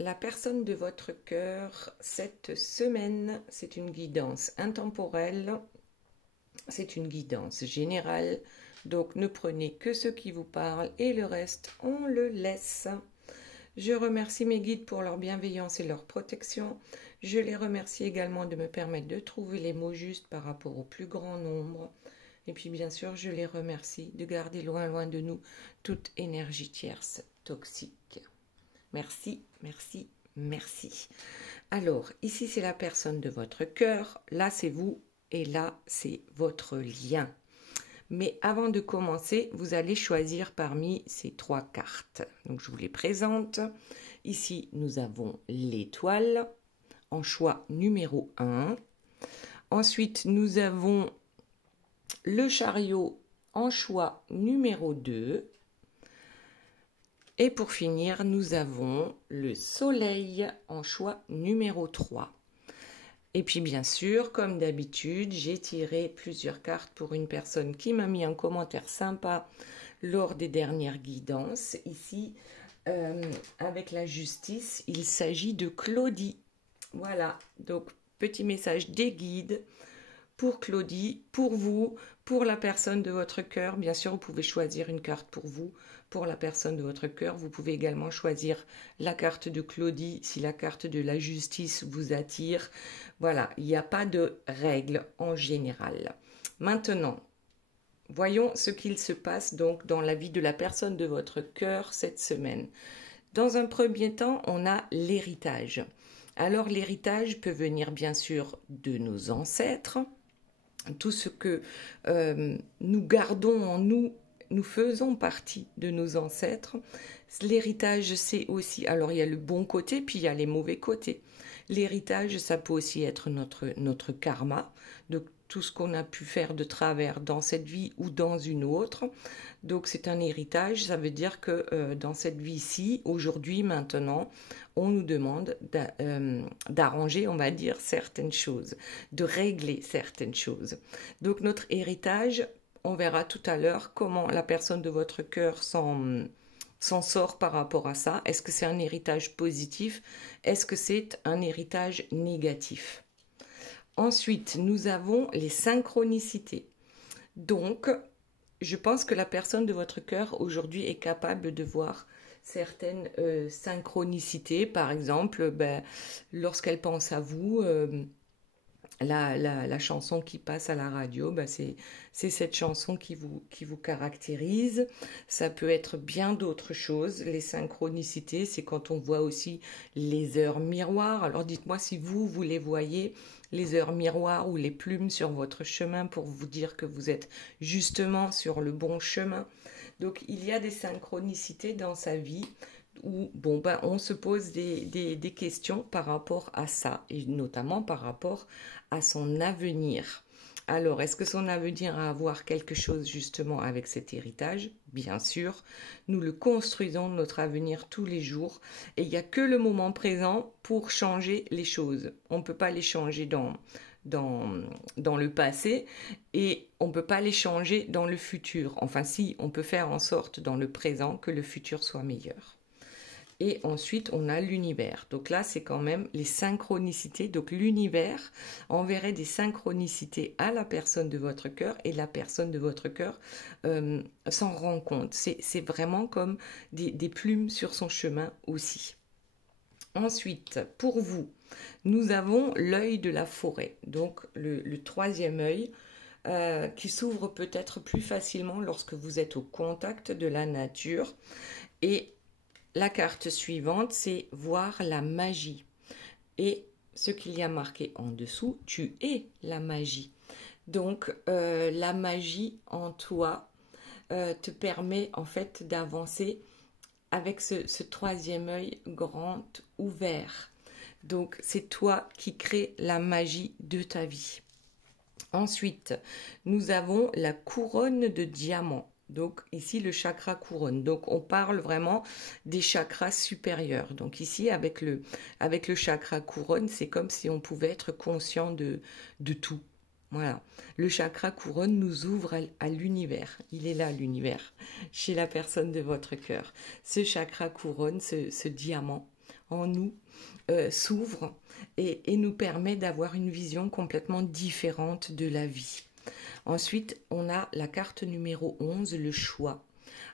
la personne de votre cœur cette semaine, c'est une guidance intemporelle, c'est une guidance générale, donc ne prenez que ce qui vous parle et le reste, on le laisse. Je remercie mes guides pour leur bienveillance et leur protection. Je les remercie également de me permettre de trouver les mots justes par rapport au plus grand nombre. Et puis bien sûr, je les remercie de garder loin de nous toute énergie tierce toxique. Merci, merci, merci. Alors, ici c'est la personne de votre cœur, là c'est vous et là c'est votre lien. Mais avant de commencer, vous allez choisir parmi ces 3 cartes. Donc je vous les présente. Ici, nous avons l'étoile en choix numéro 1. Ensuite, nous avons le chariot en choix numéro 2. Et pour finir, nous avons le soleil en choix numéro 3. Et puis bien sûr, comme d'habitude, j'ai tiré plusieurs cartes pour une personne qui m'a mis un commentaire sympa lors des dernières guidances. Ici, avec la justice, il s'agit de Claudie. Voilà, donc petit message des guides pour Claudie, pour vous, pour la personne de votre cœur. Bien sûr, vous pouvez choisir une carte pour vous, pour la personne de votre cœur. Vous pouvez également choisir la carte de Claudie si la carte de la justice vous attire. Voilà, il n'y a pas de règle en général. Maintenant, voyons ce qu'il se passe donc dans la vie de la personne de votre cœur cette semaine. Dans un premier temps, on a l'héritage. Alors l'héritage peut venir bien sûr de nos ancêtres. Tout ce que nous gardons en nous, nous faisons partie de nos ancêtres. L'héritage, c'est aussi, alors il y a le bon côté, puis il y a les mauvais côtés. L'héritage, ça peut aussi être notre karma, de tout ce qu'on a pu faire de travers dans cette vie ou dans une autre. Donc c'est un héritage, ça veut dire que dans cette vie-ci, aujourd'hui, maintenant, on nous demande d'arranger, on va dire, certaines choses, de régler certaines choses. Donc notre héritage, on verra tout à l'heure comment la personne de votre cœur s'en sort par rapport à ça. Est-ce que c'est un héritage positif? Est-ce que c'est un héritage négatif? Ensuite, nous avons les synchronicités. Donc, je pense que la personne de votre cœur aujourd'hui est capable de voir certaines synchronicités. Par exemple, lorsqu'elle pense à vous, la chanson qui passe à la radio, c'est cette chanson qui vous caractérise. Ça peut être bien d'autres choses. Les synchronicités, c'est quand on voit aussi les heures miroirs. Alors dites-moi si vous les voyez, les heures miroirs ou les plumes sur votre chemin pour vous dire que vous êtes justement sur le bon chemin. Donc il y a des synchronicités dans sa vie où on se pose des questions par rapport à ça, et notamment par rapport à son avenir. Alors, est-ce que son avenir a à voir quelque chose justement avec cet héritage? Bien sûr, nous le construisons, notre avenir, tous les jours, et il n'y a que le moment présent pour changer les choses. On ne peut pas les changer dans le passé et on ne peut pas les changer dans le futur. Enfin si, on peut faire en sorte dans le présent que le futur soit meilleur. Et ensuite, on a l'univers. Donc là, c'est quand même les synchronicités. Donc l'univers enverrait des synchronicités à la personne de votre cœur et la personne de votre cœur s'en rend compte. C'est vraiment comme des plumes sur son chemin aussi. Ensuite, pour vous, nous avons l'œil de la forêt. Donc le troisième œil qui s'ouvre peut-être plus facilement lorsque vous êtes au contact de la nature. Et la carte suivante, c'est voir la magie. Et ce qu'il y a marqué en dessous, tu es la magie. Donc, la magie en toi te permet en fait d'avancer avec ce troisième œil grand ouvert. Donc, c'est toi qui crée la magie de ta vie. Ensuite, nous avons la couronne de diamant. Donc ici le chakra couronne. Donc on parle vraiment des chakras supérieurs. Donc ici avec le chakra couronne, c'est comme si on pouvait être conscient de tout. Voilà. Le chakra couronne nous ouvre à l'univers. Il est là l'univers, chez la personne de votre cœur. Ce chakra couronne, ce diamant, en nous s'ouvre et nous permet d'avoir une vision complètement différente de la vie. Ensuite, on a la carte numéro 11, le choix.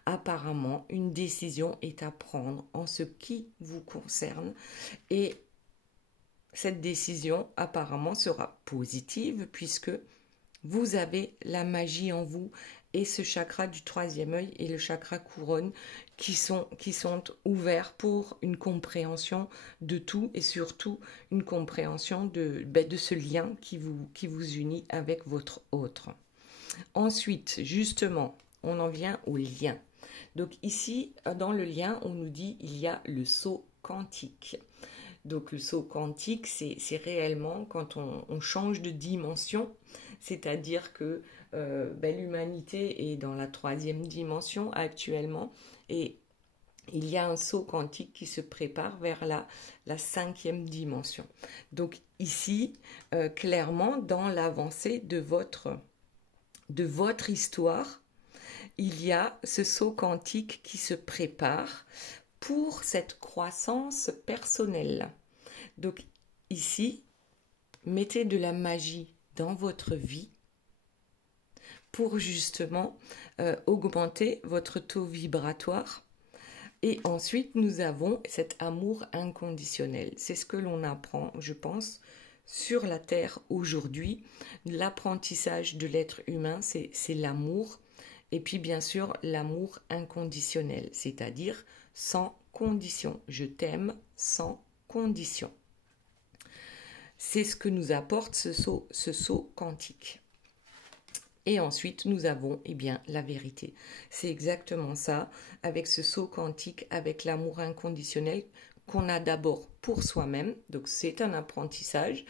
Apparemment, une décision est à prendre en ce qui vous concerne et cette décision apparemment sera positive puisque vous avez la magie en vous et ce chakra du troisième œil et le chakra couronne qui sont ouverts pour une compréhension de tout et surtout une compréhension de ce lien qui vous unit avec votre autre. Ensuite, justement, on en vient au lien. Donc ici, dans le lien, on nous dit il y a le saut quantique. Donc le saut quantique, c'est réellement quand on change de dimension, c'est-à-dire que l'humanité est dans la troisième dimension actuellement et il y a un saut quantique qui se prépare vers la cinquième dimension. Donc ici, clairement, dans l'avancée de votre histoire, il y a ce saut quantique qui se prépare pour cette croissance personnelle. Donc ici, mettez de la magie dans votre vie pour justement augmenter votre taux vibratoire. Et ensuite, nous avons cet amour inconditionnel. C'est ce que l'on apprend, je pense, sur la Terre aujourd'hui. L'apprentissage de l'être humain, c'est l'amour. Et puis, bien sûr, l'amour inconditionnel, c'est-à-dire sans condition. Je t'aime sans condition. C'est ce que nous apporte ce saut quantique. Et ensuite, nous avons la vérité. C'est exactement ça, avec ce saut quantique, avec l'amour inconditionnel qu'on a d'abord pour soi-même, donc c'est un apprentissage,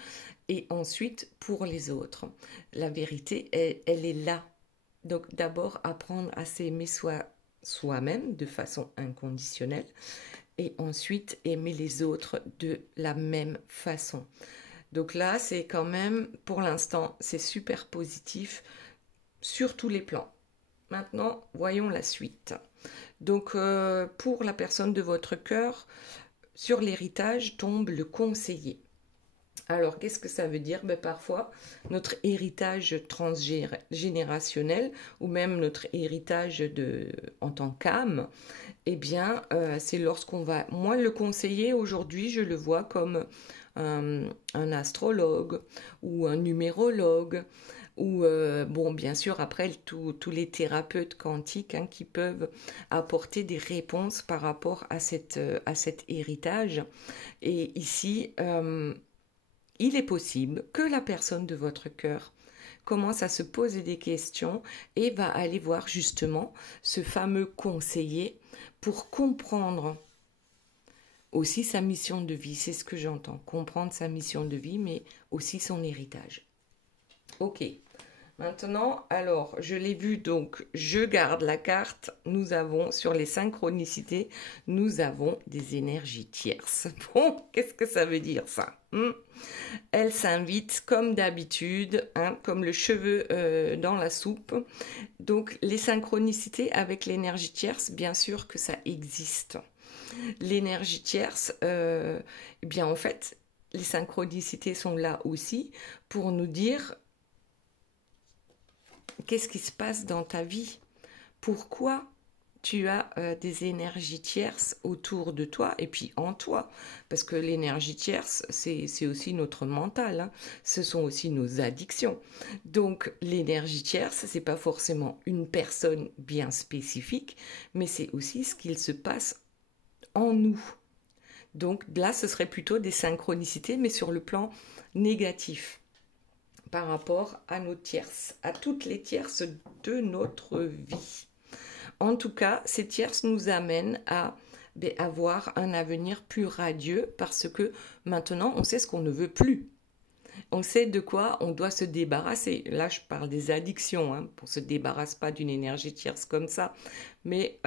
et ensuite pour les autres. La vérité, elle est là. Donc d'abord, apprendre à s'aimer soi-même de façon inconditionnelle, et ensuite aimer les autres de la même façon. Donc là, c'est quand même, pour l'instant, c'est super positif, sur tous les plans. Maintenant, voyons la suite. Donc, pour la personne de votre cœur, sur l'héritage tombe le conseiller. Alors, qu'est-ce que ça veut dire? Parfois, notre héritage transgénérationnel ou même notre héritage en tant qu'âme, c'est lorsqu'on va... Moi, le conseiller, aujourd'hui, je le vois comme un astrologue ou un numérologue, ou bien sûr après tous les thérapeutes quantiques qui peuvent apporter des réponses par rapport à cet héritage. Et ici, il est possible que la personne de votre cœur commence à se poser des questions et va aller voir justement ce fameux conseiller pour comprendre aussi sa mission de vie. C'est ce que j'entends, comprendre sa mission de vie, mais aussi son héritage. Ok. Maintenant, alors, je l'ai vu, donc, je garde la carte. Nous avons, sur les synchronicités, nous avons des énergies tierces. Bon, qu'est-ce que ça veut dire, ça? Elle s'invite, comme d'habitude, comme le cheveu dans la soupe. Donc, les synchronicités avec l'énergie tierce, bien sûr que ça existe. L'énergie tierce, en fait, les synchronicités sont là aussi pour nous dire... Qu'est-ce qui se passe dans ta vie? Pourquoi tu as des énergies tierces autour de toi et puis en toi? Parce que l'énergie tierce, c'est aussi notre mental. Ce sont aussi nos addictions. Donc, l'énergie tierce, c'est pas forcément une personne bien spécifique, mais c'est aussi ce qu'il se passe en nous. Donc là, ce serait plutôt des synchronicités, mais sur le plan négatif. Par rapport à nos tierces, à toutes les tierces de notre vie. En tout cas, ces tierces nous amènent à avoir un avenir plus radieux parce que maintenant, on sait ce qu'on ne veut plus. On sait de quoi on doit se débarrasser. Là, je parle des addictions, on ne se débarrasse pas d'une énergie tierce comme ça. Mais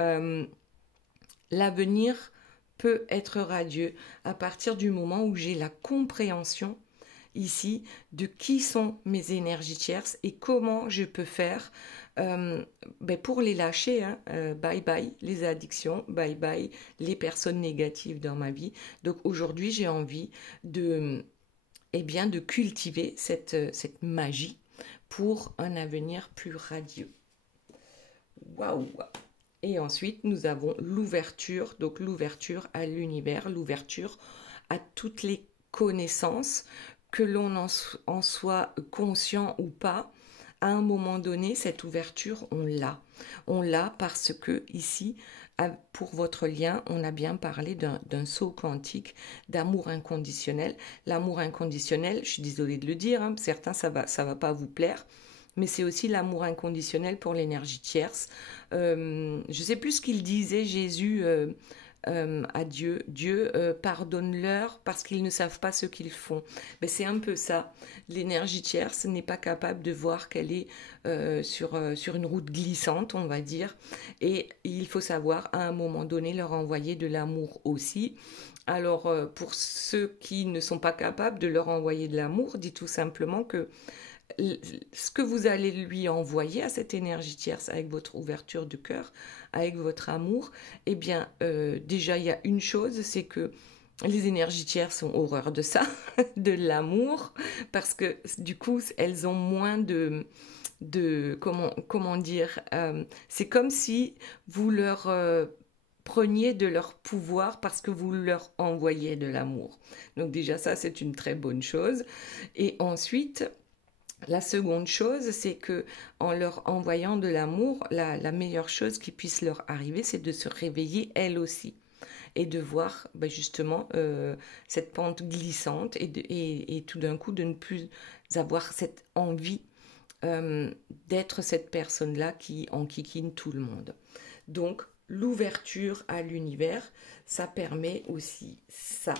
l'avenir peut être radieux à partir du moment où j'ai la compréhension ici de qui sont mes énergies tierces et comment je peux faire pour les lâcher. Hein. Bye bye les addictions, bye bye les personnes négatives dans ma vie. Donc aujourd'hui, j'ai envie de, de cultiver cette magie pour un avenir plus radieux. Waouh! Et ensuite, nous avons l'ouverture, donc l'ouverture à l'univers, l'ouverture à toutes les connaissances, que l'on en soit conscient ou pas. À un moment donné, cette ouverture, on l'a. On l'a parce que ici, pour votre lien, on a bien parlé d'un saut quantique, d'amour inconditionnel. L'amour inconditionnel, je suis désolée de le dire, hein, certains, ça va pas vous plaire, mais c'est aussi l'amour inconditionnel pour l'énergie tierce. Je ne sais plus ce qu'il disait, Jésus, à Dieu. Dieu, pardonne-leur parce qu'ils ne savent pas ce qu'ils font. Ben, c'est un peu ça. L'énergie tierce n'est pas capable de voir qu'elle est sur une route glissante, on va dire. Et il faut savoir, à un moment donné, leur envoyer de l'amour aussi. Alors, pour ceux qui ne sont pas capables de leur envoyer de l'amour, dites tout simplement que ce que vous allez lui envoyer à cette énergie tierce avec votre ouverture de cœur, avec votre amour, eh bien, déjà, il y a une chose, c'est que les énergies tierces ont horreur de ça, de l'amour, parce que du coup, elles ont moins comment dire, c'est comme si vous leur preniez de leur pouvoir parce que vous leur envoyez de l'amour. Donc déjà, ça, c'est une très bonne chose. Et ensuite, la seconde chose, c'est que en leur envoyant de l'amour, la meilleure chose qui puisse leur arriver, c'est de se réveiller elles aussi et de voir justement cette pente glissante et tout d'un coup de ne plus avoir cette envie d'être cette personne-là qui enquiquine tout le monde. Donc l'ouverture à l'univers, ça permet aussi ça.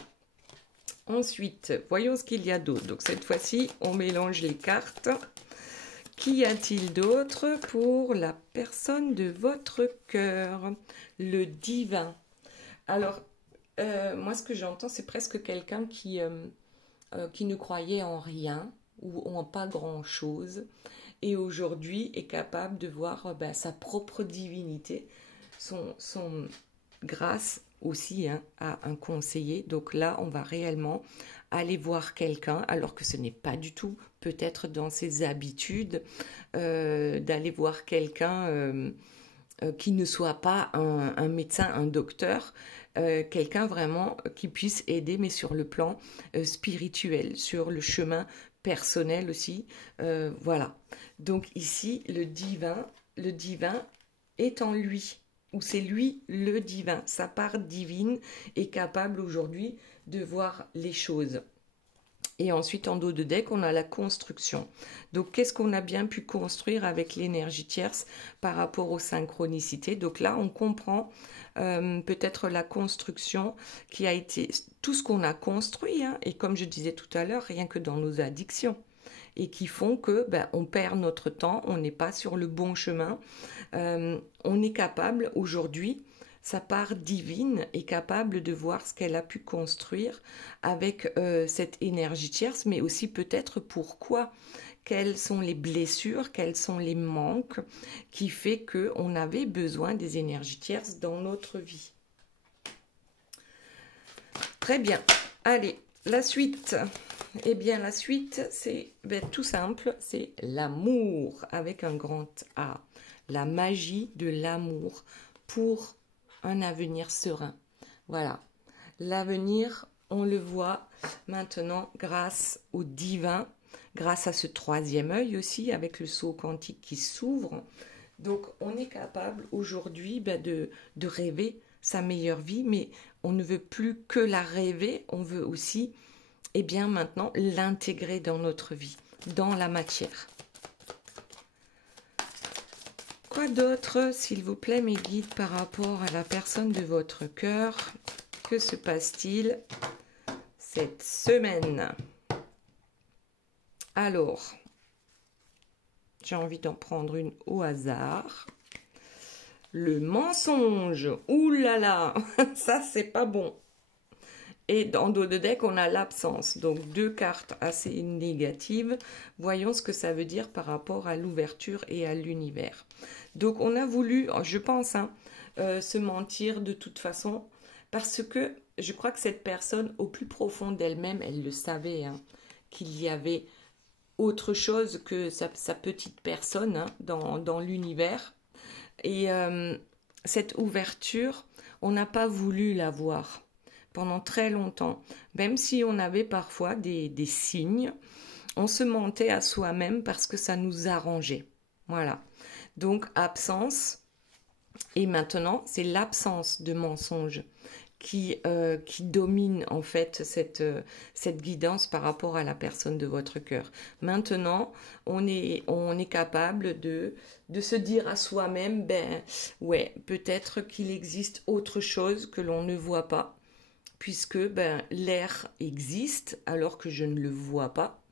Ensuite, voyons ce qu'il y a d'autre. Donc cette fois-ci, on mélange les cartes. Qu'y a-t-il d'autre pour la personne de votre cœur? Le divin. Alors, moi ce que j'entends, c'est presque quelqu'un qui ne croyait en rien ou en pas grand-chose et aujourd'hui est capable de voir sa propre divinité, son grâce aussi à un conseiller. Donc là, on va réellement aller voir quelqu'un, alors que ce n'est pas du tout peut-être dans ses habitudes, d'aller voir quelqu'un qui ne soit pas un médecin, un docteur, quelqu'un vraiment qui puisse aider, mais sur le plan spirituel, sur le chemin personnel aussi. Voilà. Donc ici, le divin est en lui, ou c'est lui le divin. Sa part divine est capable aujourd'hui de voir les choses. Et ensuite, en dos de deck, on a la construction. Donc, qu'est-ce qu'on a bien pu construire avec l'énergie tierce par rapport aux synchronicités? Donc là, on comprend peut-être la construction qui a été tout ce qu'on a construit. Et comme je disais tout à l'heure, rien que dans nos addictions. Et qui font que on perd notre temps, on n'est pas sur le bon chemin. On est capable aujourd'hui, sa part divine est capable de voir ce qu'elle a pu construire avec cette énergie tierce, mais aussi peut-être pourquoi, quelles sont les blessures, quels sont les manques qui fait qu'on avait besoin des énergies tierces dans notre vie. Très bien, allez, la suite. Eh bien, la suite, c'est tout simple, c'est l'amour avec un grand A. La magie de l'amour pour un avenir serein. Voilà. L'avenir, on le voit maintenant grâce au divin, grâce à ce troisième œil aussi, avec le saut quantique qui s'ouvre. Donc, on est capable aujourd'hui de rêver sa meilleure vie, mais on ne veut plus que la rêver, on veut aussi maintenant l'intégrer dans notre vie, dans la matière. Quoi d'autre, s'il vous plaît, mes guides, par rapport à la personne de votre cœur? Que se passe-t-il cette semaine? Alors, j'ai envie d'en prendre une au hasard. Le mensonge, ouh là là, ça c'est pas bon. Et en dos de deck, on a l'absence. Donc, 2 cartes assez négatives. Voyons ce que ça veut dire par rapport à l'ouverture et à l'univers. Donc, on a voulu, je pense, hein, se mentir de toute façon, parce que je crois que cette personne, au plus profond d'elle-même, elle le savait, hein, qu'il y avait autre chose que sa petite personne, hein, dans l'univers. Et cette ouverture, on n'a pas voulu la voir pendant très longtemps. Même si on avait parfois des signes, on se mentait à soi-même parce que ça nous arrangeait. Voilà. Donc, absence. Et maintenant, c'est l'absence de mensonge qui domine en fait cette guidance par rapport à la personne de votre cœur. Maintenant, on est capable de se dire à soi-même, ben ouais, peut-être qu'il existe autre chose que l'on ne voit pas, puisque ben, l'air existe alors que je ne le vois pas.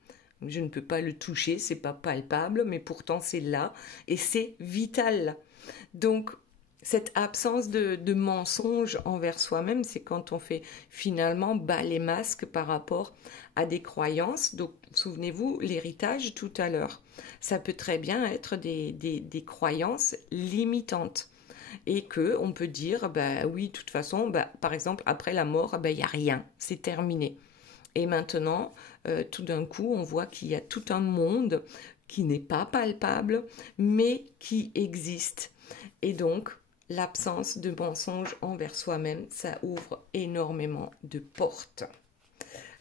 Je ne peux pas le toucher, c'est pas palpable, mais pourtant c'est là et c'est vital. Donc, cette absence de mensonge envers soi-même, c'est quand on fait finalement bas les masques par rapport à des croyances. Donc, souvenez-vous, l'héritage tout à l'heure, ça peut très bien être des croyances limitantes. Et qu'on peut dire, bah oui, de toute façon, bah, par exemple, après la mort, bah, il n'y a rien, c'est terminé. Et maintenant, tout d'un coup, on voit qu'il y a tout un monde qui n'est pas palpable, mais qui existe. Et donc, l'absence de mensonge envers soi-même, ça ouvre énormément de portes.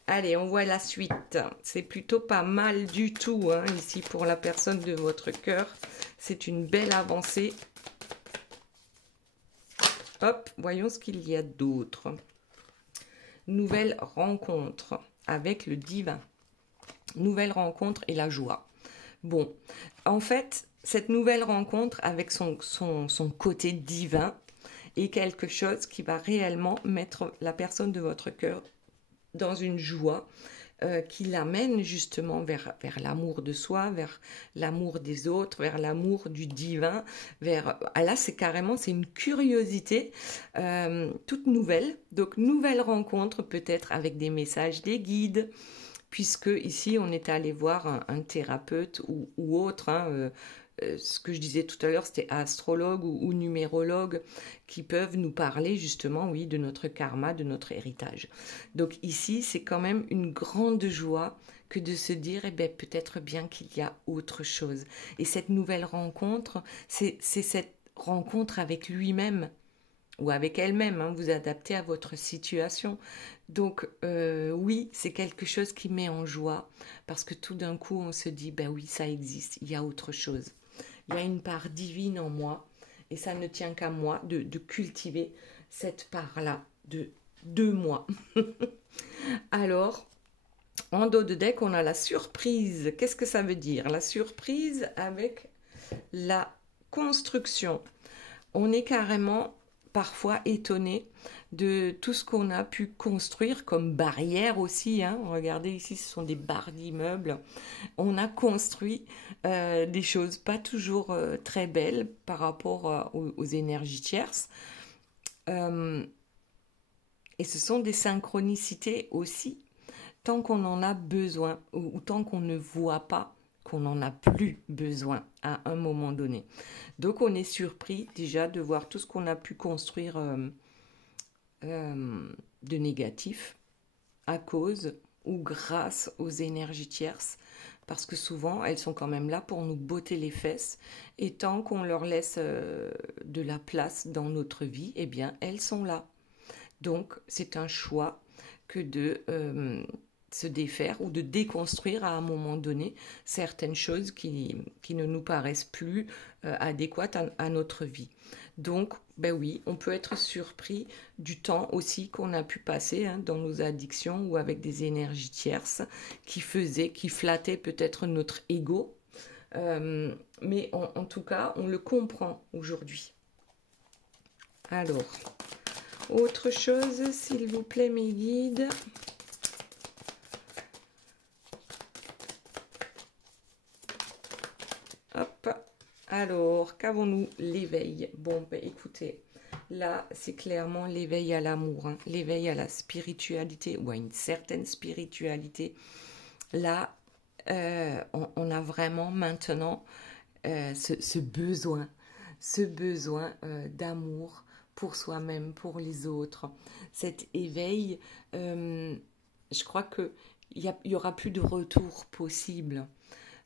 Allez, on voit la suite. C'est plutôt pas mal du tout, hein, ici, pour la personne de votre cœur. C'est une belle avancée. Hop, voyons ce qu'il y a d'autre. Nouvelle rencontre avec le divin. Nouvelle rencontre et la joie. Bon, en fait, cette nouvelle rencontre avec son côté divin est quelque chose qui va réellement mettre la personne de votre cœur dans une joie qui l'amène justement vers l'amour de soi, vers l'amour des autres, vers l'amour du divin, là c'est une curiosité toute nouvelle, donc nouvelle rencontre peut-être avec des messages des guides, puisque ici on est allé voir un thérapeute ou autre, hein, ce que je disais tout à l'heure, c'était astrologue ou numérologue qui peuvent nous parler justement, oui, de notre karma, de notre héritage. Donc ici, c'est quand même une grande joie que de se dire, eh bien, peut-être bien qu'il y a autre chose. Et cette nouvelle rencontre, c'est cette rencontre avec lui-même ou avec elle-même, hein, vous adaptez à votre situation. Donc oui, c'est quelque chose qui met en joie parce que tout d'un coup, on se dit, ben oui, ça existe, il y a autre chose. Il y a une part divine en moi et ça ne tient qu'à moi de cultiver cette part-là de moi. Alors, en dos de deck, on a la surprise. Qu'est-ce que ça veut dire? La surprise avec la construction. On est carrément parfois étonné de tout ce qu'on a pu construire comme barrière aussi, hein. Regardez ici, ce sont des barres d'immeubles. On a construit des choses pas toujours très belles par rapport aux énergies tierces. Et ce sont des synchronicités aussi, tant qu'on en a besoin ou tant qu'on ne voit pas qu'on n'en a plus besoin à un moment donné. Donc on est surpris déjà de voir tout ce qu'on a pu construire de négatif à cause ou grâce aux énergies tierces, parce que souvent elles sont quand même là pour nous botter les fesses, et tant qu'on leur laisse de la place dans notre vie, eh bien elles sont là. Donc c'est un choix que de se défaire ou de déconstruire à un moment donné certaines choses qui ne nous paraissent plus adéquates à notre vie. Donc, ben oui, on peut être surpris du temps aussi qu'on a pu passer, hein, dans nos addictions ou avec des énergies tierces qui flattaient peut-être notre ego. Mais en tout cas, on le comprend aujourd'hui. Alors, autre chose, s'il vous plaît, mes guides. Hop. Alors, qu'avons-nous? L'éveil. Bon, ben écoutez, Là, c'est clairement l'éveil à l'amour, hein, l'éveil à la spiritualité ou à une certaine spiritualité. Là, on a vraiment maintenant ce besoin d'amour pour soi-même, pour les autres. Cet éveil, je crois qu'il y aura plus de retour possible.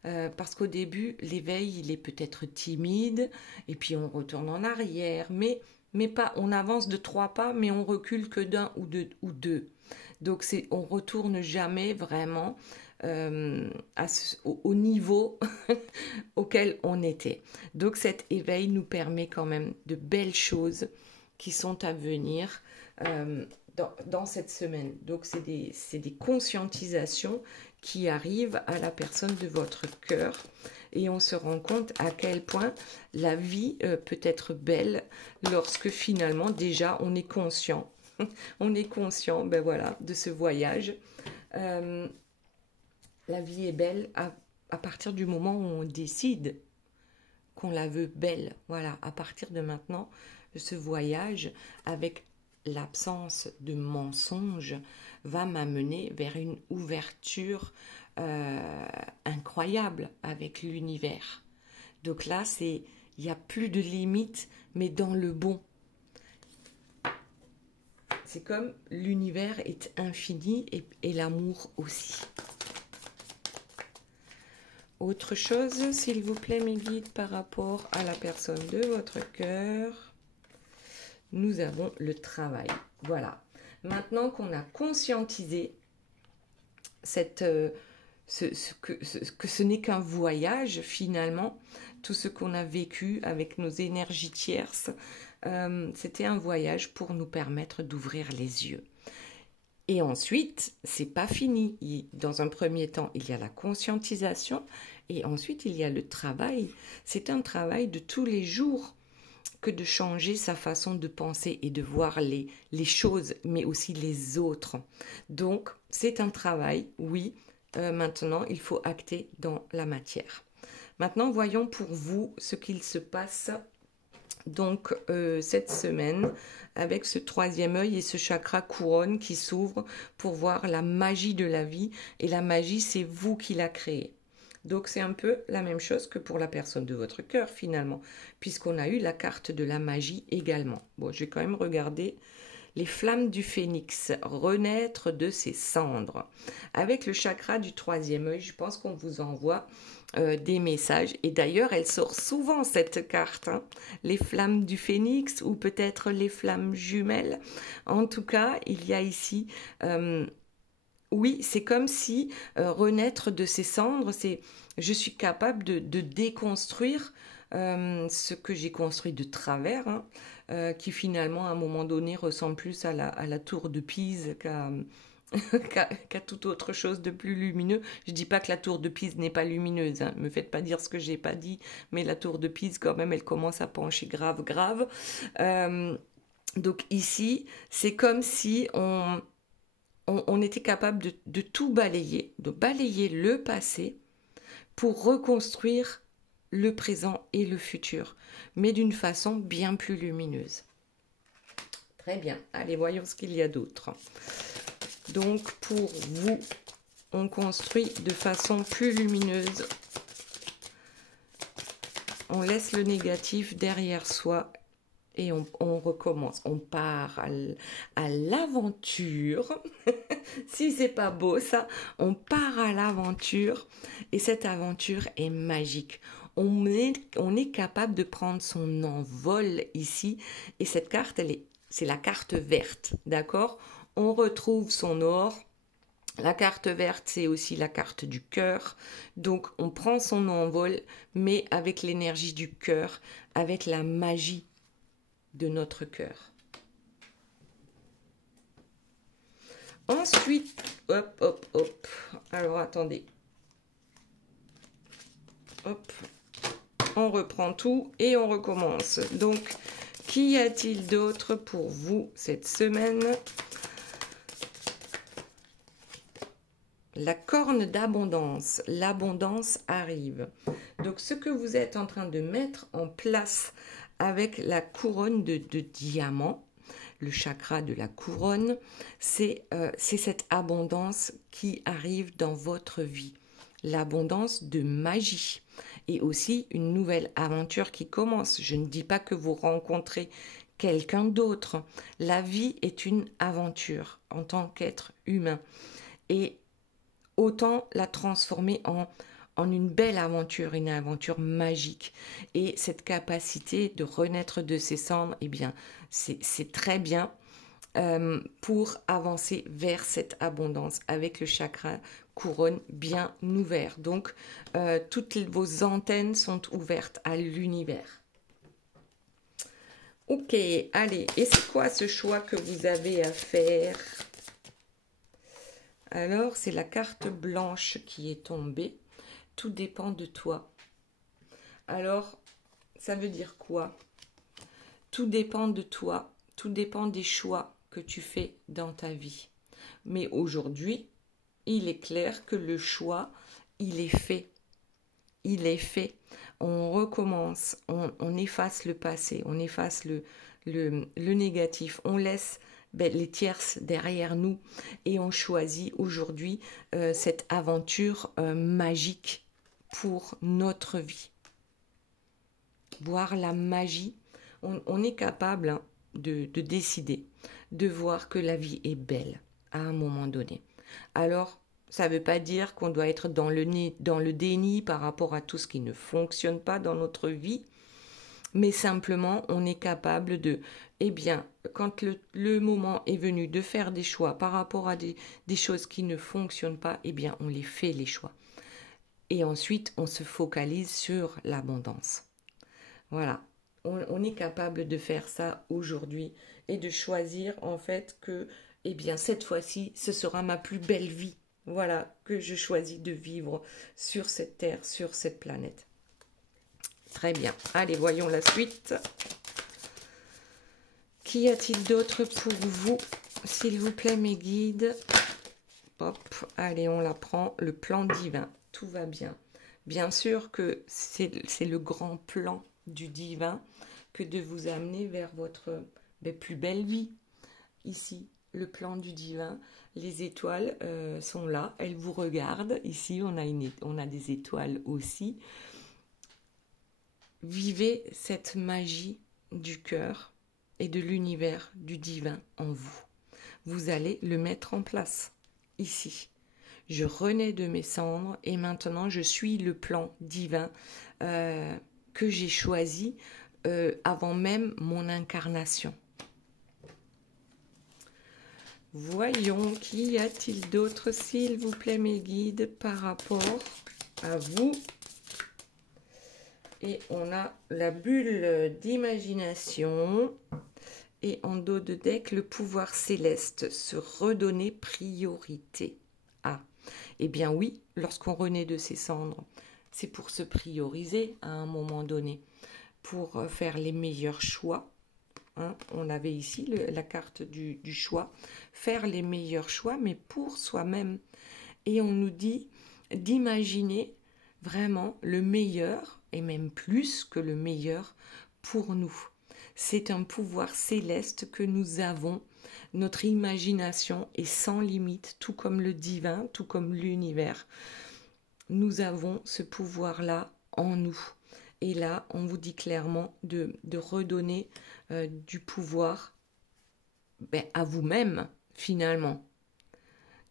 Parce qu'au début, l'éveil, il est peut-être timide, et puis on retourne en arrière, mais pas, on avance de 3 pas, mais on recule que d'un ou deux. Donc on retourne jamais vraiment au niveau auquel on était. Donc cet éveil nous permet quand même de belles choses qui sont à venir dans cette semaine. Donc c'est des conscientisations qui arrivent à la personne de votre cœur et on se rend compte à quel point la vie peut être belle lorsque finalement déjà on est conscient. On est conscient, ben voilà, de ce voyage. La vie est belle à partir du moment où on décide qu'on la veut belle. Voilà, à partir de maintenant, ce voyage avec l'absence de mensonges va m'amener vers une ouverture incroyable avec l'univers. Donc là, il n'y a plus de limites, mais dans le bon. C'est comme l'univers est infini et l'amour aussi. Autre chose, s'il vous plaît, mes guides, par rapport à la personne de votre cœur, nous avons le travail. Voilà. Maintenant qu'on a conscientisé que ce n'est qu'un voyage, finalement, tout ce qu'on a vécu avec nos énergies tierces, c'était un voyage pour nous permettre d'ouvrir les yeux. Et ensuite, c'est pas fini. Dans un premier temps, il y a la conscientisation et ensuite il y a le travail. C'est un travail de tous les jours que de changer sa façon de penser et de voir les choses, mais aussi les autres. Donc, c'est un travail, oui. Maintenant, il faut acter dans la matière. Maintenant, voyons pour vous ce qu'il se passe donc cette semaine avec ce troisième œil et ce chakra couronne qui s'ouvre pour voir la magie de la vie. Et la magie, c'est vous qui la créez. Donc c'est un peu la même chose que pour la personne de votre cœur finalement, puisqu'on a eu la carte de la magie également. Bon, je vais quand même regarder les flammes du phénix, renaître de ses cendres. Avec le chakra du troisième œil, je pense qu'on vous envoie des messages. Et d'ailleurs, elle sort souvent cette carte, hein, les flammes du phénix ou peut-être les flammes jumelles. En tout cas, il y a ici... oui, c'est comme si renaître de ses cendres, je suis capable de déconstruire ce que j'ai construit de travers, hein, qui finalement à un moment donné ressemble plus à la tour de Pise qu'à toute autre chose de plus lumineux. Je dis pas que la tour de Pise n'est pas lumineuse, hein, me faites pas dire ce que j'ai pas dit, mais la tour de Pise quand même elle commence à pencher grave. Donc ici c'est comme si on était capable de tout balayer, de balayer le passé pour reconstruire le présent et le futur, mais d'une façon bien plus lumineuse. Très bien, allez, voyons ce qu'il y a d'autre. Donc, pour vous, on construit de façon plus lumineuse. On laisse le négatif derrière soi et on recommence. On part à l'aventure. Si c'est pas beau ça, on part à l'aventure et cette aventure est magique. On est capable de prendre son envol ici et cette carte, c'est la carte verte, d'accord? On retrouve son or. La carte verte, c'est aussi la carte du cœur. Donc, on prend son envol, mais avec l'énergie du cœur, avec la magie de notre cœur. Ensuite, hop. Alors, attendez. Hop. On reprend tout et on recommence. Donc, qu'y a-t-il d'autre pour vous cette semaine ? La corne d'abondance. L'abondance arrive. Donc, ce que vous êtes en train de mettre en place avec la couronne de diamant, le chakra de la couronne, c'est cette abondance qui arrive dans votre vie. L'abondance de magie et aussi une nouvelle aventure qui commence. Je ne dis pas que vous rencontrez quelqu'un d'autre. La vie est une aventure en tant qu'être humain. Et autant la transformer en une belle aventure, une aventure magique. Et cette capacité de renaître de ses cendres, eh bien, c'est très bien pour avancer vers cette abondance avec le chakra couronne bien ouvert. Donc, toutes vos antennes sont ouvertes à l'univers. Ok, allez, et c'est quoi ce choix que vous avez à faire? Alors, c'est la carte blanche qui est tombée. Tout dépend de toi. Alors, ça veut dire quoi? Tout dépend de toi, tout dépend des choix que tu fais dans ta vie. Mais aujourd'hui, il est clair que le choix, il est fait. Il est fait. On recommence, on efface le passé, on efface le négatif, on laisse les tierces derrière nous et on choisit aujourd'hui cette aventure magique pour notre vie. Voir la magie, on est capable de décider, de voir que la vie est belle à un moment donné. Alors, ça ne veut pas dire qu'on doit être dans le déni par rapport à tout ce qui ne fonctionne pas dans notre vie, mais simplement on est capable de, eh bien, quand le moment est venu de faire des choix par rapport à des choses qui ne fonctionnent pas, eh bien, on les fait les choix. Et ensuite, on se focalise sur l'abondance. Voilà, on est capable de faire ça aujourd'hui et de choisir en fait que, eh bien, cette fois-ci, ce sera ma plus belle vie. Voilà, que je choisis de vivre sur cette terre, sur cette planète. Très bien. Allez, voyons la suite. Qu'y a-t-il d'autre pour vous? S'il vous plaît, mes guides. Hop, allez, on la prend. Le plan divin. Tout va bien. Bien sûr que c'est le grand plan du divin que de vous amener vers votre plus belle vie. Ici, le plan du divin. Les étoiles sont là, elles vous regardent. Ici, on a des étoiles aussi. Vivez cette magie du cœur et de l'univers du divin en vous. Vous allez le mettre en place ici. Je renais de mes cendres et maintenant je suis le plan divin que j'ai choisi avant même mon incarnation. Voyons, qu'y a-t-il d'autre, s'il vous plaît, mes guides, par rapport à vous? Et on a la bulle d'imagination. Et en dos de deck, le pouvoir céleste, se redonner priorité. Ah, eh bien oui, lorsqu'on renaît de ses cendres, c'est pour se prioriser à un moment donné, pour faire les meilleurs choix. Hein, on avait ici la carte du choix, faire les meilleurs choix, mais pour soi-même. Et on nous dit d'imaginer vraiment le meilleur, et même plus que le meilleur, pour nous. C'est un pouvoir céleste que nous avons. Notre imagination est sans limite, tout comme le divin, tout comme l'univers. Nous avons ce pouvoir-là en nous. Et là, on vous dit clairement de redonner du pouvoir à vous-même, finalement.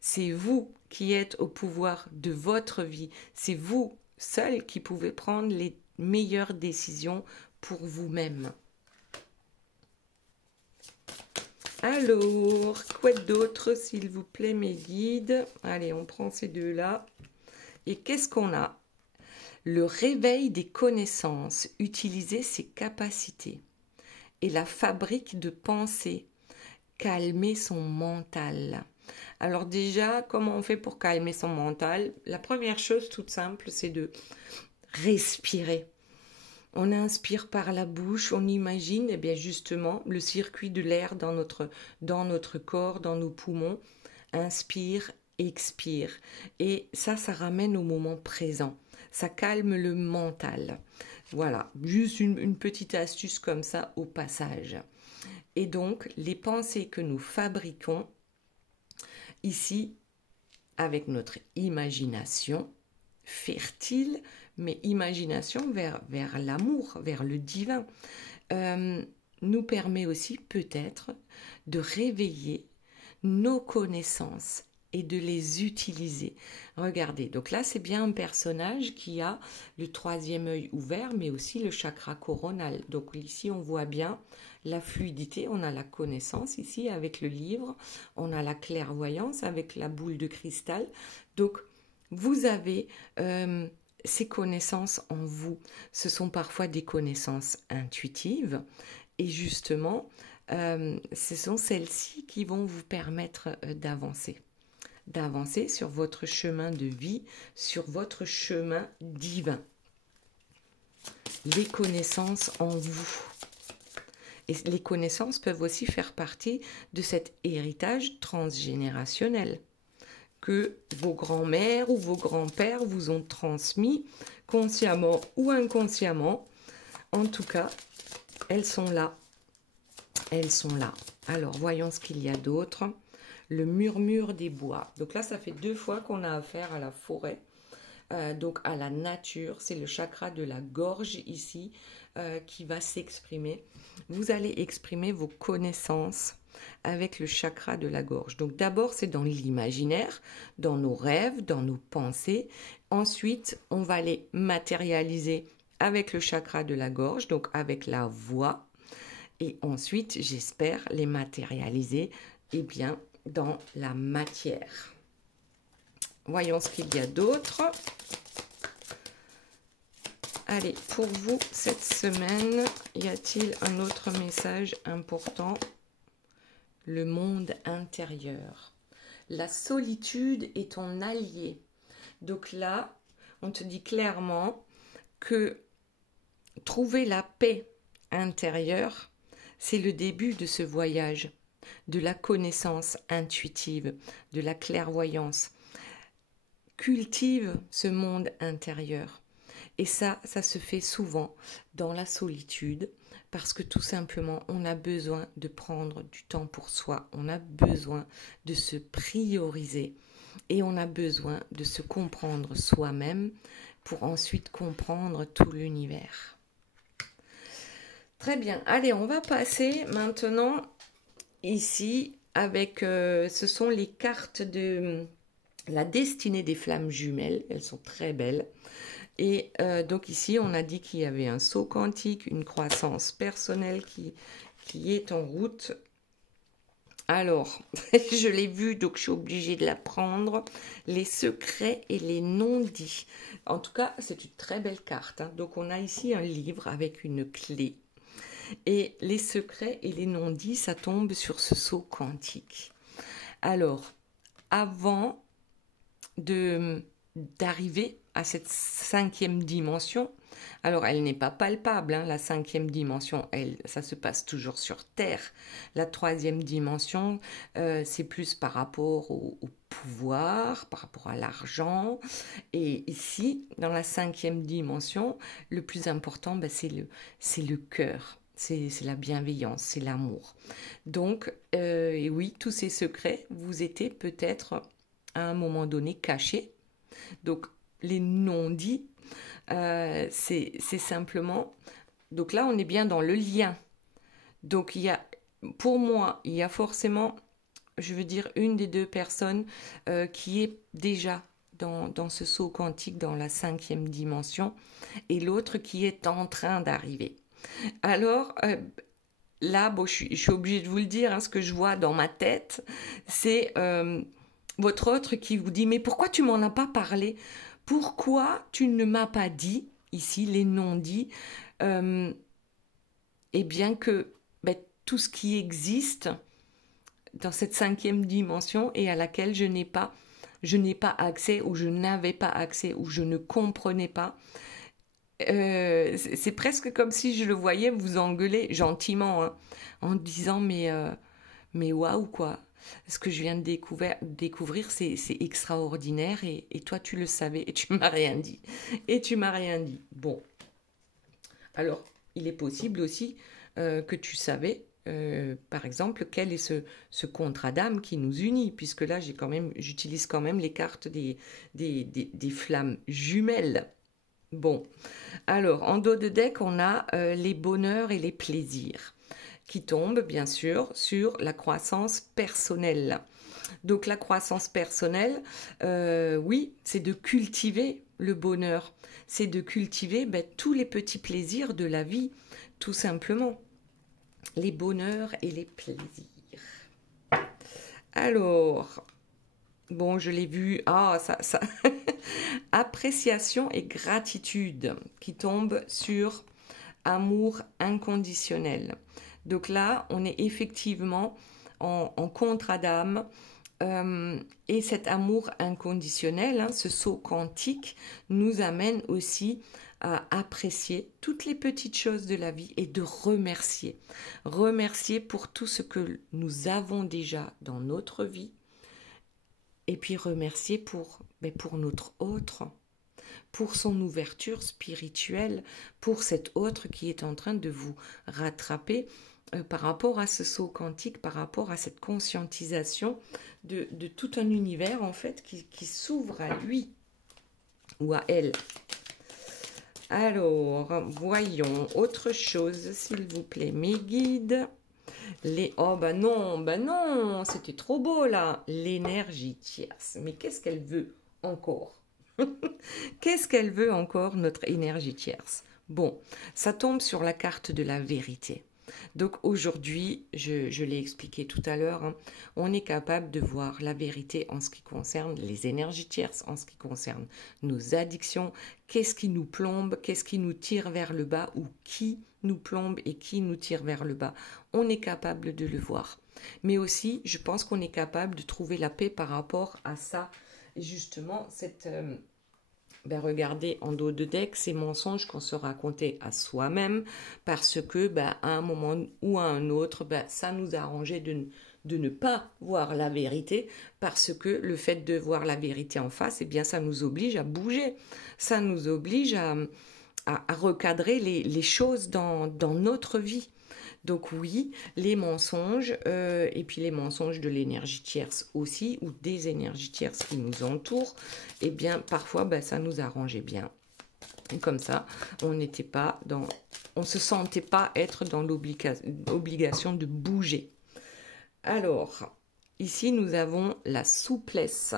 C'est vous qui êtes au pouvoir de votre vie. C'est vous seul qui pouvez prendre les meilleures décisions pour vous-même. Alors, quoi d'autre, s'il vous plaît, mes guides? Allez, on prend ces deux-là. Et qu'est-ce qu'on a? Le réveil des connaissances, utiliser ses capacités. Et la fabrique de pensée, calmer son mental. Alors déjà, comment on fait pour calmer son mental? La première chose toute simple, c'est de respirer. On inspire par la bouche, on imagine eh bien justement le circuit de l'air dans notre corps, dans nos poumons. Inspire, expire. Et ça ramène au moment présent. ça calme le mental. Voilà, juste une petite astuce comme ça au passage. Et donc, les pensées que nous fabriquons ici, avec notre imagination fertile, mais imagination vers l'amour, vers le divin, nous permet aussi peut-être de réveiller nos connaissances et de les utiliser. Regardez, donc là c'est bien un personnage qui a le troisième œil ouvert, mais aussi le chakra coronal. Donc ici on voit bien la fluidité, on a la connaissance ici avec le livre, on a la clairvoyance avec la boule de cristal. Donc vous avez ces connaissances en vous. Ce sont parfois des connaissances intuitives et justement, ce sont celles-ci qui vont vous permettre d'avancer sur votre chemin de vie, sur votre chemin divin. Les connaissances en vous. Et les connaissances peuvent aussi faire partie de cet héritage transgénérationnel que vos grands-mères ou vos grands-pères vous ont transmis consciemment ou inconsciemment. En tout cas, elles sont là. Elles sont là. Alors, voyons ce qu'il y a d'autre. Le murmure des bois. Donc là, ça fait 2 fois qu'on a affaire à la forêt. Donc à la nature. C'est le chakra de la gorge ici qui va s'exprimer. Vous allez exprimer vos connaissances avec le chakra de la gorge. Donc d'abord, c'est dans l'imaginaire, dans nos rêves, dans nos pensées. Ensuite, on va les matérialiser avec le chakra de la gorge, donc avec la voix. Et ensuite, j'espère les matérialiser bien, dans la matière. Voyons ce qu'il y a d'autre. Allez, pour vous, cette semaine, y a-t-il un autre message important? Le monde intérieur. La solitude est ton allié. Donc là, on te dit clairement que trouver la paix intérieure, c'est le début de ce voyage, de la connaissance intuitive, de la clairvoyance. Cultive ce monde intérieur. Et ça se fait souvent dans la solitude, parce que tout simplement, on a besoin de prendre du temps pour soi, on a besoin de se prioriser et on a besoin de se comprendre soi-même pour ensuite comprendre tout l'univers. Très bien, allez, on va passer maintenant ici avec, ce sont les cartes de la destinée des flammes jumelles, elles sont très belles. Et donc ici, on a dit qu'il y avait un saut quantique, une croissance personnelle qui est en route. Alors, je l'ai vu, donc je suis obligée de la prendre. Les secrets et les non-dits. En tout cas, c'est une très belle carte. Hein. Donc, on a ici un livre avec une clé. Et les secrets et les non-dits, ça tombe sur ce saut quantique. Alors, avant d'arriver à cette 5e dimension, alors elle n'est pas palpable, hein, la 5e dimension, ça se passe toujours sur Terre. La 3e dimension, c'est plus par rapport au pouvoir, par rapport à l'argent. Et ici, dans la 5e dimension, le plus important, c'est le cœur. C'est la bienveillance, c'est l'amour. Donc, et oui, tous ces secrets vous étaient peut-être à un moment donné cachés. Donc, les non-dits, c'est simplement... Donc là, on est bien dans le lien. Donc, pour moi, il y a forcément, je veux dire, une des 2 personnes qui est déjà dans ce saut quantique, dans la 5e dimension, et l'autre qui est en train d'arriver. Alors, là, bon, je suis obligée de vous le dire, hein, ce que je vois dans ma tête, c'est votre autre qui vous dit « Mais pourquoi tu m'en as pas parlé ? Pourquoi tu ne m'as pas dit, ici, les non-dits, et bien que tout ce qui existe dans cette 5e dimension et à laquelle je n'ai pas accès, ou je n'avais pas accès, ou je ne comprenais pas. » C'est presque comme si je le voyais vous engueuler gentiment, hein, en disant mais waouh quoi, Ce que je viens de découvrir, c'est extraordinaire et toi tu le savais et tu m'as rien dit. Et tu m'as rien dit. Bon, alors il est possible aussi que tu savais, par exemple, quel est ce contrat d'âme qui nous unit, puisque là j'utilise quand même les cartes des flammes jumelles. Bon, alors en dos de deck, on a les bonheurs et les plaisirs qui tombent bien sûr sur la croissance personnelle. Donc la croissance personnelle, oui, c'est de cultiver le bonheur, c'est de cultiver tous les petits plaisirs de la vie, tout simplement. Les bonheurs et les plaisirs. Alors, bon, je l'ai vu, ça. Appréciation et gratitude qui tombent sur amour inconditionnel. Donc là, on est effectivement en contrat d'âme et cet amour inconditionnel, ce saut quantique, nous amène aussi à apprécier toutes les petites choses de la vie et de remercier. Remercier pour tout ce que nous avons déjà dans notre vie et puis remercier pour notre autre, pour son ouverture spirituelle, pour cet autre qui est en train de vous rattraper par rapport à ce saut quantique, par rapport à cette conscientisation de tout un univers en fait qui s'ouvre à lui ou à elle. Alors, voyons autre chose, s'il vous plaît, mes guides. Oh, bah non, c'était trop beau là. L'énergie tierce. Mais qu'est-ce qu'elle veut encore? Qu'est-ce qu'elle veut encore, notre énergie tierce? Bon, ça tombe sur la carte de la vérité. Donc aujourd'hui, je l'ai expliqué tout à l'heure, on est capable de voir la vérité en ce qui concerne les énergies tierces, en ce qui concerne nos addictions, qu'est-ce qui nous plombe, qu'est-ce qui nous tire vers le bas ou qui nous plombe et qui nous tire vers le bas. On est capable de le voir. Mais aussi, je pense qu'on est capable de trouver la paix par rapport à ça. Et justement, regardez en dos de deck ces mensonges qu'on se racontait à soi-même parce que à un moment ou à un autre, ça nous arrangeait de ne pas voir la vérité parce que le fait de voir la vérité en face, ça nous oblige à bouger, ça nous oblige à recadrer les choses dans notre vie. Donc oui, les mensonges, et puis les mensonges de l'énergie tierce aussi, ou des énergies tierces qui nous entourent, parfois, ça nous arrangeait bien. Et comme ça, on se sentait pas être dans l'obligation de bouger. Alors, ici, nous avons la souplesse.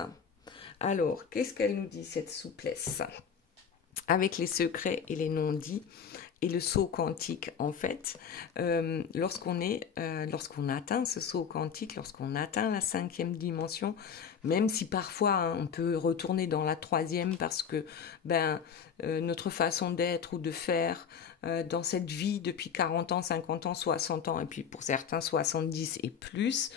Alors, qu'est-ce qu'elle nous dit, cette souplesse? Avec les secrets et les non-dits, et le saut quantique, en fait, lorsqu'on atteint ce saut quantique, lorsqu'on atteint la 5e dimension, même si parfois on peut retourner dans la 3e parce que notre façon d'être ou de faire dans cette vie depuis 40 ans, 50 ans, 60 ans, et puis pour certains 70 et plus,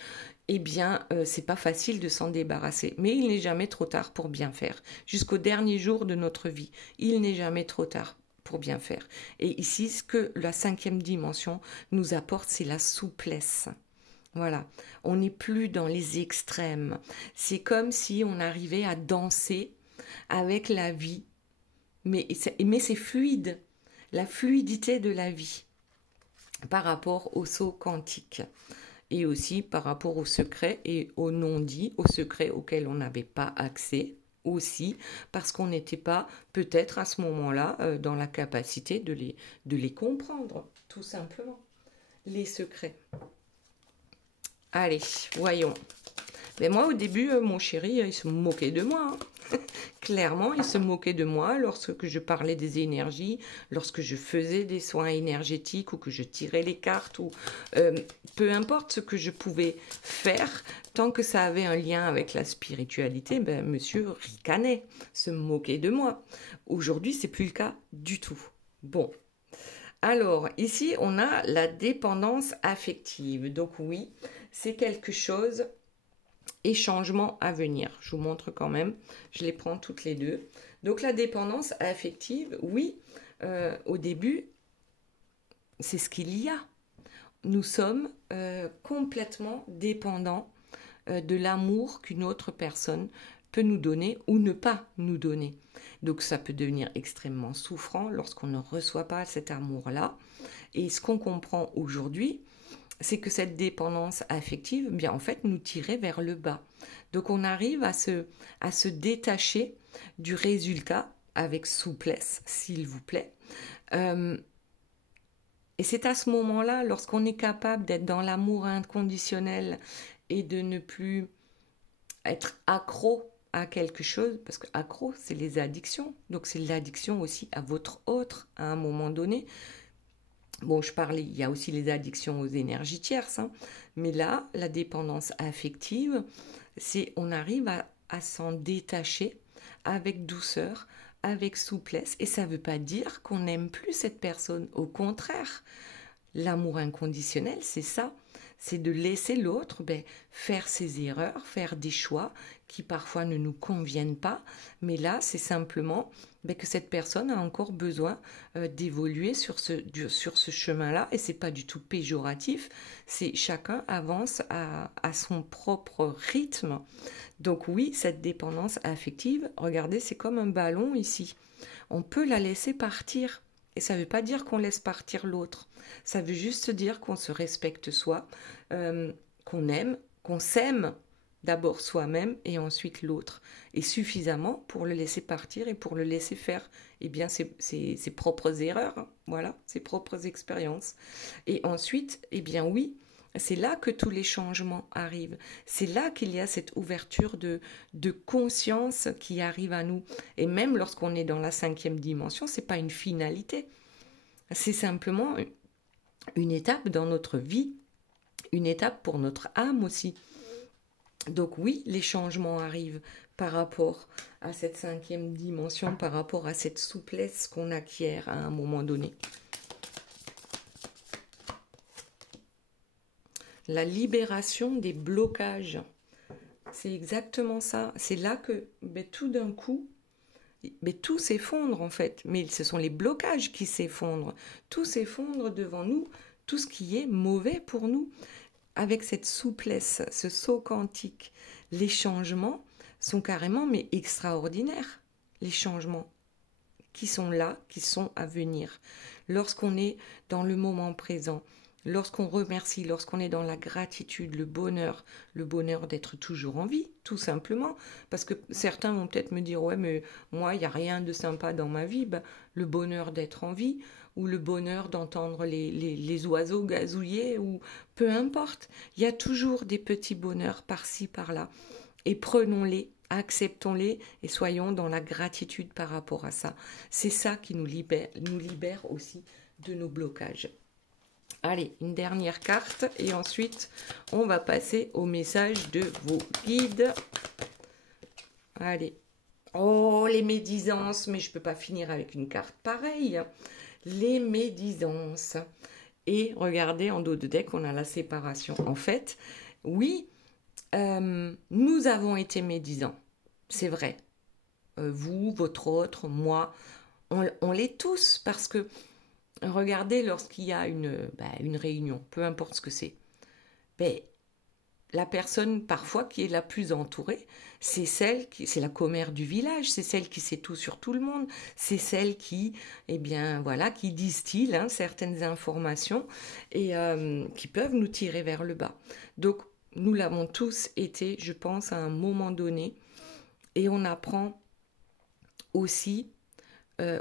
c'est pas facile de s'en débarrasser. Mais il n'est jamais trop tard pour bien faire. Jusqu'au dernier jour de notre vie, il n'est jamais trop tard pour bien faire. Et ici, ce que la 5e dimension nous apporte, c'est la souplesse. Voilà, on n'est plus dans les extrêmes. C'est comme si on arrivait à danser avec la vie. Mais c'est fluide, la fluidité de la vie par rapport au saut quantique. Et aussi par rapport aux secrets et aux non-dits, aux secrets auxquels on n'avait pas accès aussi, parce qu'on n'était pas peut-être à ce moment-là dans la capacité de les comprendre, tout simplement, les secrets. Allez, voyons. Mais moi, au début, mon chéri, il se moquait de moi. Clairement, il se moquait de moi lorsque je parlais des énergies, lorsque je faisais des soins énergétiques ou que je tirais les cartes, ou peu importe ce que je pouvais faire, tant que ça avait un lien avec la spiritualité, monsieur ricanait, se moquait de moi. Aujourd'hui, c'est plus le cas du tout. Bon. Alors, ici, on a la dépendance affective. Donc oui, c'est quelque chose et changement à venir. Je vous montre quand même, je les prends toutes les deux. Donc la dépendance affective, oui, au début, c'est ce qu'il y a. Nous sommes complètement dépendants de l'amour qu'une autre personne peut nous donner ou ne pas nous donner. Donc ça peut devenir extrêmement souffrant lorsqu'on ne reçoit pas cet amour-là. Et ce qu'on comprend aujourd'hui, c'est que cette dépendance affective, bien en fait, nous tirait vers le bas. Donc on arrive à se détacher du résultat avec souplesse, s'il vous plaît. Et c'est à ce moment-là, lorsqu'on est capable d'être dans l'amour inconditionnel et de ne plus être accro à quelque chose, parce que accro, c'est les addictions. Donc c'est l'addiction aussi à votre autre à un moment donné. Bon, je parlais, il y a aussi les addictions aux énergies tierces, hein, mais là, la dépendance affective, c'est on arrive à s'en détacher avec douceur, avec souplesse, et ça ne veut pas dire qu'on n'aime plus cette personne. Au contraire, l'amour inconditionnel, c'est ça, c'est de laisser l'autre faire ses erreurs, faire des choix qui parfois ne nous conviennent pas, mais là, c'est simplement que cette personne a encore besoin d'évoluer sur ce chemin-là, et c'est pas du tout péjoratif, c'est chacun avance à son propre rythme. Donc oui, cette dépendance affective, regardez, c'est comme un ballon ici. On peut la laisser partir. Et ça ne veut pas dire qu'on laisse partir l'autre. Ça veut juste dire qu'on se respecte soi, qu'on aime, qu'on s'aime d'abord soi-même et ensuite l'autre. Et suffisamment pour le laisser partir et pour le laisser faire ses propres erreurs, hein, voilà, ses propres expériences. Et ensuite, oui, c'est là que tous les changements arrivent. C'est là qu'il y a cette ouverture de conscience qui arrive à nous. Et même lorsqu'on est dans la 5e dimension, ce n'est pas une finalité. C'est simplement une étape dans notre vie, une étape pour notre âme aussi. Donc oui, les changements arrivent par rapport à cette 5e dimension, par rapport à cette souplesse qu'on acquiert à un moment donné. La libération des blocages. C'est exactement ça. C'est là que tout d'un coup, tout s'effondre en fait. Mais ce sont les blocages qui s'effondrent. Tout s'effondre devant nous, tout ce qui est mauvais pour nous. Avec cette souplesse, ce saut quantique, les changements sont carrément extraordinaires. Les changements qui sont là, qui sont à venir. Lorsqu'on est dans le moment présent, lorsqu'on remercie, lorsqu'on est dans la gratitude, le bonheur d'être toujours en vie, tout simplement. Parce que certains vont peut-être me dire, ouais, mais moi, il n'y a rien de sympa dans ma vie. Le bonheur d'être en vie, ou le bonheur d'entendre les oiseaux gazouiller, ou peu importe. Il y a toujours des petits bonheurs par-ci, par-là. Et prenons-les, acceptons-les et soyons dans la gratitude par rapport à ça. C'est ça qui nous libère aussi de nos blocages. Allez, une dernière carte et ensuite on va passer au message de vos guides. Allez. Oh, les médisances, mais je ne peux pas finir avec une carte pareille. Les médisances. Et regardez, en dos de deck, on a la séparation. En fait, oui, nous avons été médisants. C'est vrai. Vous, votre autre, moi, on l'est tous parce que regardez, lorsqu'il y a une réunion, peu importe ce que c'est, la personne parfois qui est la plus entourée, c'est la commère du village, c'est celle qui sait tout sur tout le monde, c'est celle qui, qui distille certaines informations et qui peuvent nous tirer vers le bas. Donc, nous l'avons tous été, je pense, à un moment donné, et on apprend aussi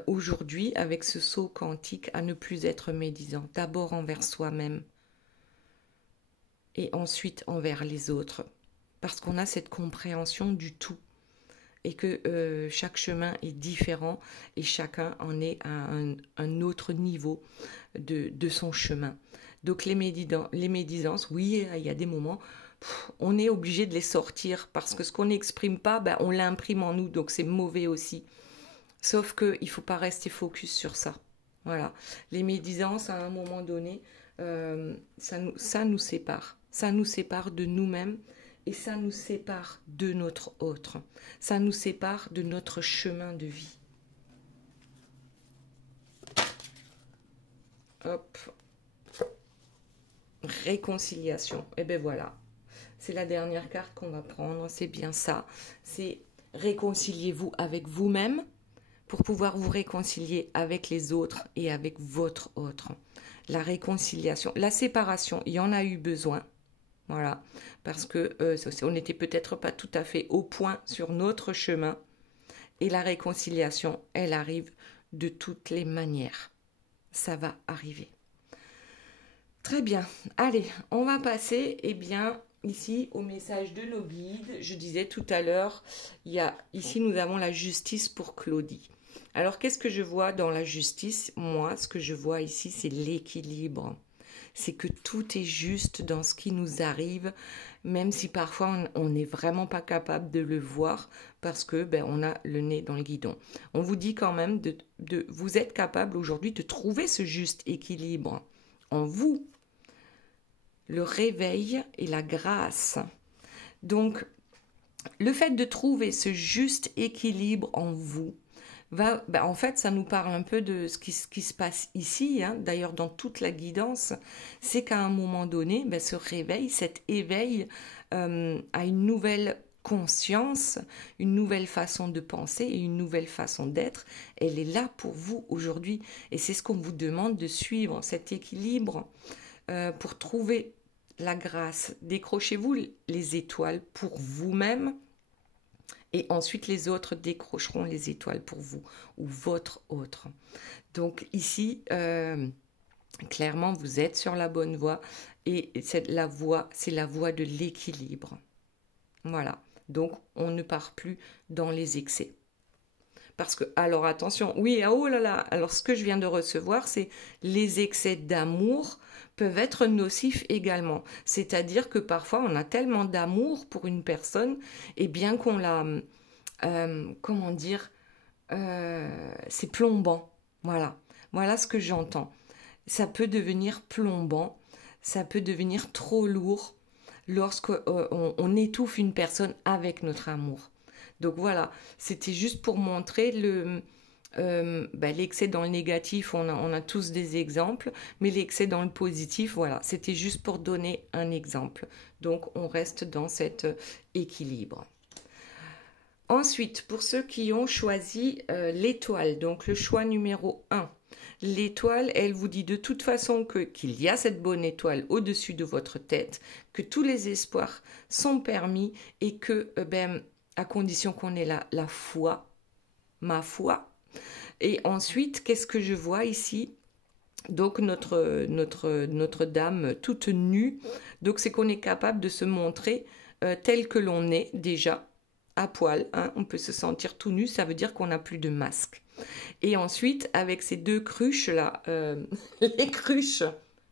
aujourd'hui, avec ce saut quantique, à ne plus être médisant. D'abord envers soi-même et ensuite envers les autres. Parce qu'on a cette compréhension du tout. Et que chaque chemin est différent et chacun en est à un autre niveau de son chemin. Donc les médisances, oui, il y a des moments, on est obligé de les sortir parce que ce qu'on n'exprime pas, on l'imprime en nous, donc c'est mauvais aussi. Sauf qu'il ne faut pas rester focus sur ça. Voilà. Les médisances, à un moment donné, ça nous sépare. Ça nous sépare de nous-mêmes et ça nous sépare de notre autre. Ça nous sépare de notre chemin de vie. Hop. Réconciliation. Et bien voilà. c'est la dernière carte qu'on va prendre, c'est bien ça. C'est réconciliez-vous avec vous-même pour pouvoir vous réconcilier avec les autres et avec votre autre. La réconciliation, la séparation, il y en a eu besoin. Voilà, parce que on n'était peut-être pas tout à fait au point sur notre chemin. Et la réconciliation, elle arrive de toutes les manières. Ça va arriver. Très bien. Allez, on va passer, eh bien, ici au message de nos guides. Je disais tout à l'heure, ici nous avons la justice pour Claudie. Alors, qu'est-ce que je vois dans la justice? Moi, ce que je vois ici, c'est l'équilibre. C'est que tout est juste dans ce qui nous arrive, même si parfois on n'est vraiment pas capable de le voir parce que on a le nez dans le guidon. On vous dit quand même vous êtes capable aujourd'hui de trouver ce juste équilibre en vous, le réveil et la grâce. Donc, le fait de trouver ce juste équilibre en vous, en fait, ça nous parle un peu de ce qui se passe ici, hein. D'ailleurs dans toute la guidance, c'est qu'à un moment donné, ce réveil, cet éveil à une nouvelle conscience, une nouvelle façon de penser et une nouvelle façon d'être, elle est là pour vous aujourd'hui. Et c'est ce qu'on vous demande de suivre, cet équilibre pour trouver la grâce. Décrochez-vous les étoiles pour vous-même. Et ensuite, les autres décrocheront les étoiles pour vous ou votre autre. Donc ici, clairement, vous êtes sur la bonne voie. Et c'est la voie de l'équilibre. Voilà. Donc, on ne part plus dans les excès. Parce que, alors attention, oui, oh là là, alors ce que je viens de recevoir, c'est les excès d'amour peuvent être nocifs également. C'est-à-dire que parfois, on a tellement d'amour pour une personne, et bien qu'on la... comment dire, c'est plombant. Voilà. Voilà ce que j'entends. Ça peut devenir plombant, ça peut devenir trop lourd lorsqu'on étouffe une personne avec notre amour. Donc voilà, c'était juste pour montrer l'excès dans le négatif, on a tous des exemples, mais l'excès dans le positif, voilà, c'était juste pour donner un exemple. Donc on reste dans cet équilibre. Ensuite, pour ceux qui ont choisi l'étoile, donc le choix numéro 1, l'étoile, elle vous dit de toute façon qu'il y a cette bonne étoile au-dessus de votre tête, que tous les espoirs sont permis et que, à condition qu'on ait la foi, ma foi. Et ensuite, qu'est-ce que je vois ici? Donc notre dame toute nue, donc c'est qu'on est capable de se montrer tel que l'on est déjà, à poil, hein, on peut se sentir tout nu, ça veut dire qu'on n'a plus de masque. Et ensuite, avec ces deux cruches là, les cruches,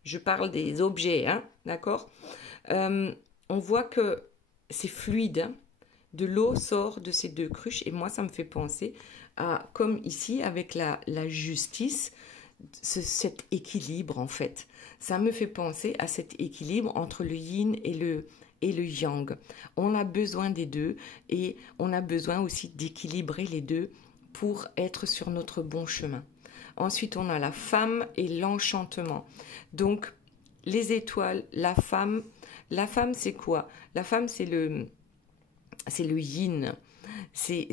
je parle des objets, hein, d'accord, on voit que c'est fluide, hein. De l'eau sort de ces deux cruches et moi ça me fait penser à, comme ici avec la justice, cet équilibre en fait. Ça me fait penser à cet équilibre entre le yin et le yang. On a besoin des deux et on a besoin aussi d'équilibrer les deux pour être sur notre bon chemin. Ensuite, on a la femme et l'enchantement. Donc, les étoiles, la femme c'est quoi? La femme, c'est le yin, c'est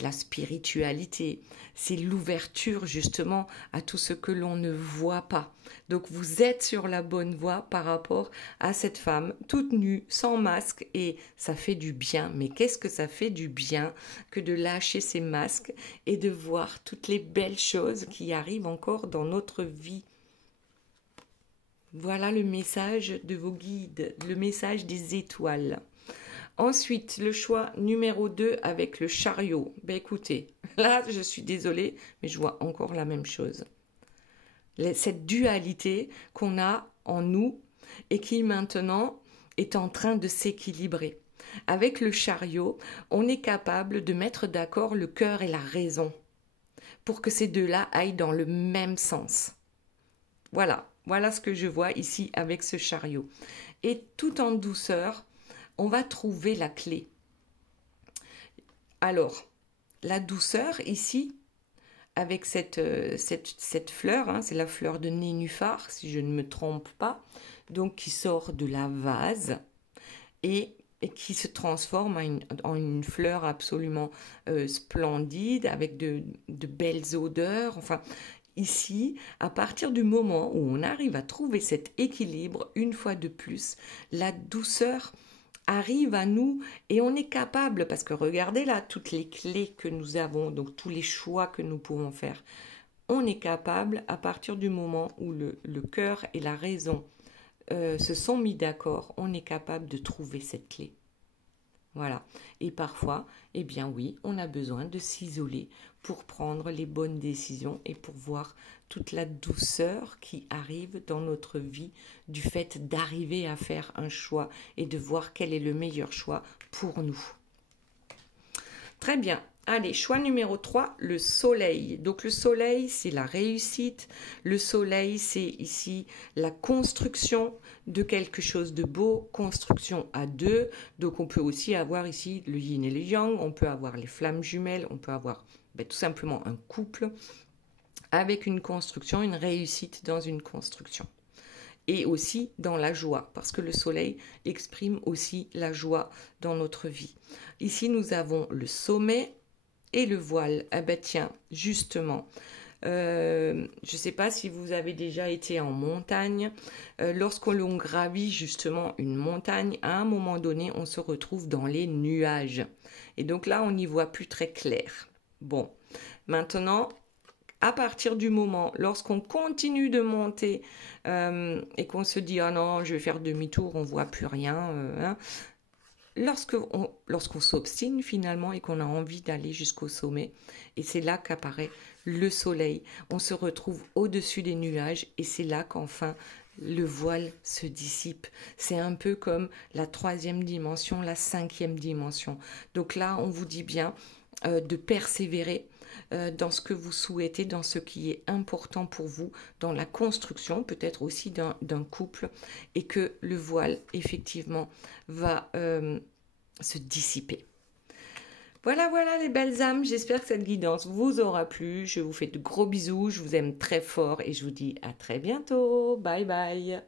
la spiritualité, c'est l'ouverture justement à tout ce que l'on ne voit pas. Donc vous êtes sur la bonne voie par rapport à cette femme toute nue, sans masque, et ça fait du bien. Mais qu'est-ce que ça fait du bien que de lâcher ces masques et de voir toutes les belles choses qui arrivent encore dans notre vie. Voilà le message de vos guides, le message des étoiles. Ensuite, le choix numéro 2 avec le chariot. Écoutez, là, je suis désolée, mais je vois encore la même chose. Cette dualité qu'on a en nous et qui maintenant est en train de s'équilibrer. Avec le chariot, on est capable de mettre d'accord le cœur et la raison pour que ces deux-là aillent dans le même sens. Voilà ce que je vois ici avec ce chariot. Et tout en douceur, on va trouver la clé. Alors, la douceur ici, avec cette fleur, hein, c'est la fleur de nénuphar, si je ne me trompe pas, donc qui sort de la vase. et qui se transforme en une fleur absolument splendide, avec de belles odeurs. Enfin, ici, à partir du moment où on arrive à trouver cet équilibre, une fois de plus, la douceur arrive à nous et on est capable, parce que regardez là, toutes les clés que nous avons, donc tous les choix que nous pouvons faire, on est capable, à partir du moment où le cœur et la raison se sont mis d'accord, on est capable de trouver cette clé. Voilà. Et parfois, eh bien oui, on a besoin de s'isoler pour prendre les bonnes décisions et pour voir toute la douceur qui arrive dans notre vie du fait d'arriver à faire un choix et de voir quel est le meilleur choix pour nous. Très bien. Allez, choix numéro 3, le soleil. Donc le soleil, c'est la réussite. Le soleil, c'est ici la construction de quelque chose de beau, construction à deux. Donc on peut aussi avoir ici le yin et le yang, on peut avoir les flammes jumelles, on peut avoir tout simplement un couple avec une construction, une réussite dans une construction. Et aussi dans la joie, parce que le soleil exprime aussi la joie dans notre vie. Ici, nous avons le sommet et le voile. Ah ben tiens, justement, je ne sais pas si vous avez déjà été en montagne. Lorsqu'on gravit justement une montagne, à un moment donné, on se retrouve dans les nuages. Et donc là, on n'y voit plus très clair. Bon, maintenant, à partir du moment, lorsqu'on continue de monter et qu'on se dit « Ah non, je vais faire demi-tour, on ne voit plus rien hein », lorsqu'on s'obstine finalement et qu'on a envie d'aller jusqu'au sommet, et c'est là qu'apparaît le soleil, on se retrouve au-dessus des nuages et c'est là qu'enfin le voile se dissipe. C'est un peu comme la 3e dimension, la 5e dimension. Donc là, on vous dit bien de persévérer dans ce que vous souhaitez, dans ce qui est important pour vous, dans la construction peut-être aussi d'un couple, et que le voile effectivement va se dissiper. Voilà les belles âmes, j'espère que cette guidance vous aura plu. Je vous fais de gros bisous, je vous aime très fort et je vous dis à très bientôt. Bye bye.